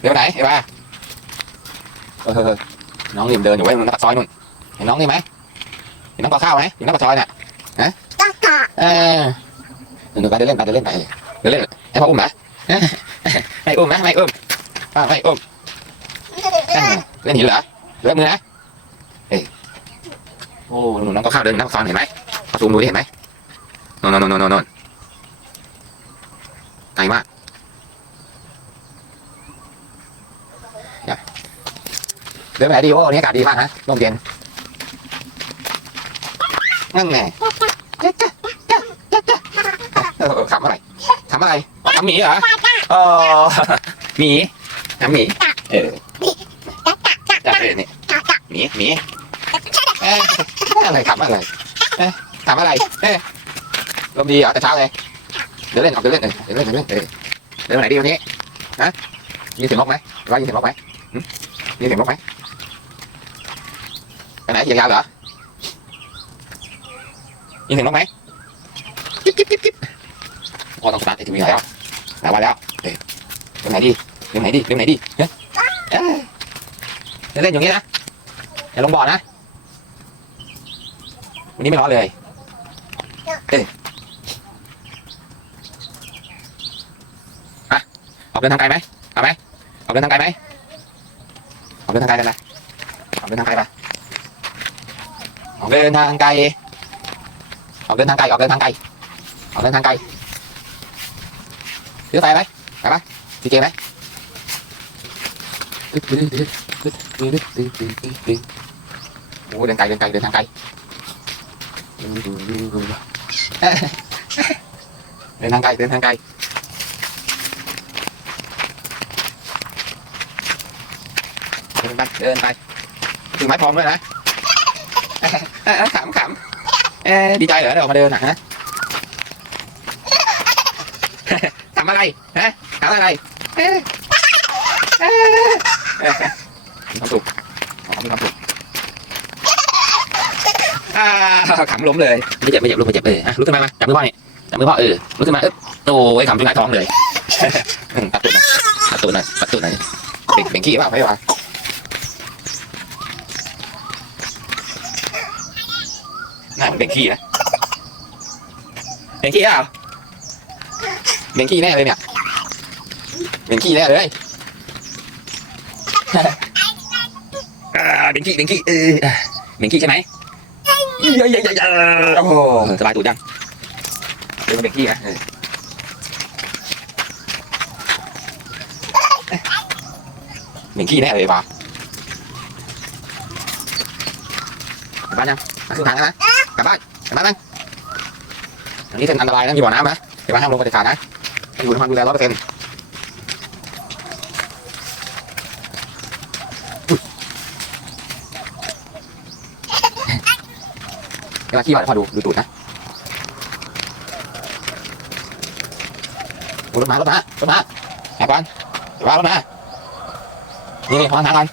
เดินไปไหนไอ้บ้าเออน้องริมเดินอยู่ไว้ยมันปากซอยนู่นเห็นน้องนี่ไหมเห็นน้องปลาข้าวไหมเห็นน้องปากซอยน่ะฮะเออเดินไปเดินเล่นไปเดินเล่นไปเดินเล่นให้พ่ออุ้มนะให้อุ้มนะไม่อุ้มป้าไม่อุ้มเล่นหินเหรอเล่นมือนะเอ้ยโอ้หนูน้องปลาข้าวเดินน้องปากซอยเห็นไหมพอซูมดูดิเห็นไหมนอนนอนนอนนอนนอนไกลมาก เดินไปไหนดีโอ้วันนี้อากาศดีมากฮะลมเย็นนั่นไงเออขำอะไรขำอะไรอ๋อขำหมีเหรออ๋อหมีขำหมีเออจับเลยนี่หมีหมีเอ๊ะอะไรขำอะไรเอ๊ะขำอะไรเอ๊ะลมดีเหรอแต่เช้าเลยเดินเล่นออกเดินเล่นเออเดินเล่นเดินเล่นเออเดินไปไหนดีวันนี้ฮะยินเสียงนกไหมว่ายินเสียงนกไหมยินเสียงนกไหม ไปไหนยาวเหรอยินเสียงนกไหมจิ๊บจิ๊บจิ๊บจิ๊บพอต้องสตาร์ทไอทีวีแล้วแล้วมาแล้วเอ้ยเรื่องไหนดีเรื่องไหนดีเรื่องไหนดีเฮ้ยเอ้ยเล่นอย่างนี้นะอย่าลงบ่อนะวันนี้ไม่ร้อนเลยเอ้ยอะออกเดินทางไกลไหมเอาไหมออกเดินทางไกลไหมออกเดินทางไกลกันนะออกเดินทางไกลปะ ออกเดินทางไกลออกเดินทางไกลออกเดินทางไกลออกเดินทางไกลซื้อไฟไหมไปปะซีเจไหมโอ้เดินไกลเดินไกลเดินทางไกลเดินทางไกลเดินทางไกลเดินไปเดินไปถือไม้พร้อมด้วยนะเอ้ย ขำขำเอ้ยดีใจเหรอเดี๋ยวออกมาเดินอะฮะทำอะไรฮะทำอะไรมีความสุขอ๋อมีความสุขอ่าขำล้มเลยไม่เจ็บไม่เจ็บลูกไม่เจ็บเออลุกขึ้นมามาจับมือพ่อนี่จับมือพ่อเออลุกขึ้นมาเออโอ้ยขำจนหงายท้องเลยปัดตูดหน่อยปัดตูดหน่อยปัดตูดหน่อยเบ่งเบ่งขี้เปล่าไม่ว่า น้าเหมือนเบงขี้นะเบงขี้เปล่าเบงขี้แน่เลยเนี่ยเบงขี้แน่เลยเบงขี้เบงขี้เออเบงขี้ใช่ไหมเยยยโอ้โหสบายตูดยังเดินมาเบงขี้นะเออเบงขี้แน่เลยป่ะบบ้านยังมาขึ้นทางแล้วนะ กลับบ้านกลับบ้านนะอันนี้เส้นอันตรายนะมีบ่อน้ำนะเดี๋ยวบ้าห้ามลงไปเด็ดขาดนะอยู่ในความดูแลร้อยเปอร์เซ็นต์เวลาขี้บ่อยพอดูดูตูดนะรถมารถมารถมาแอบก่อนว่ารถมานี่นี่ขอทางก่อน